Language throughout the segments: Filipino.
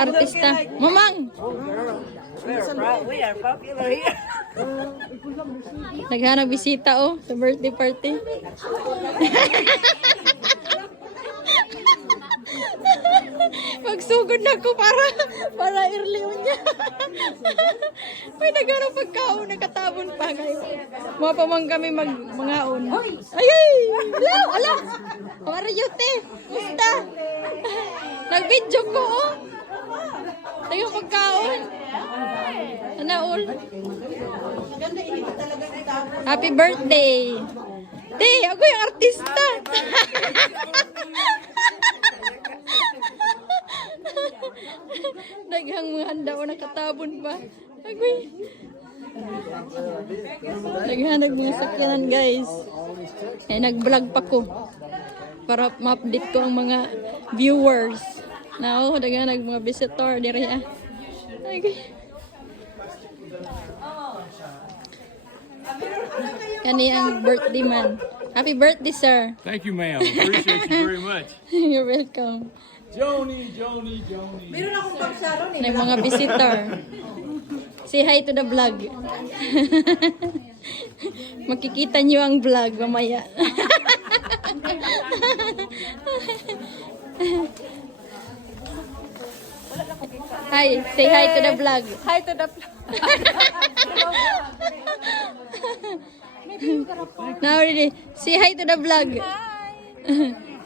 artista. Mamang! We are popular here. Naghanap bisita sa birthday party. Magsugod na ko para early niya. May naghanap pagkaon, nakatabon pa ngayon. Mga pa man kami mangaon. Ay! Ala! Marayute! Musta? Nag-video ko Tayo pagkaon. Anaol. Happy birthday! Te, ako yung artista! Naghang mga handa o nakatabon pa. Agoy. Naghanag mga sakyanan guys. Nag-vlog pa ko. Para ma-update ko ang mga viewers. Naghanag mga visitor. Diri Agoy. Kani ang birthday man. Happy birthday, sir. Thank you, ma'am. Appreciate you very much. You're welcome. Joni. Meron akong pagsaron May mga visitor. Say hi to the vlog. Makikita nyo ang vlog mamaya. Hi, say hi to the vlog. Hi to the Now ready. Say hi to the vlog.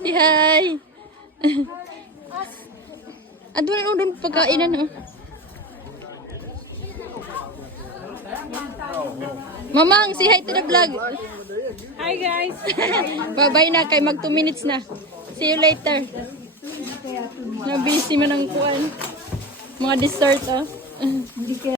Say hi. Doon pagkainan Mamang, say hi to the vlog. Hi guys. Bye-bye na kay mag 2 minutes na. See you later. Na busy man ang kuan. Mga dessert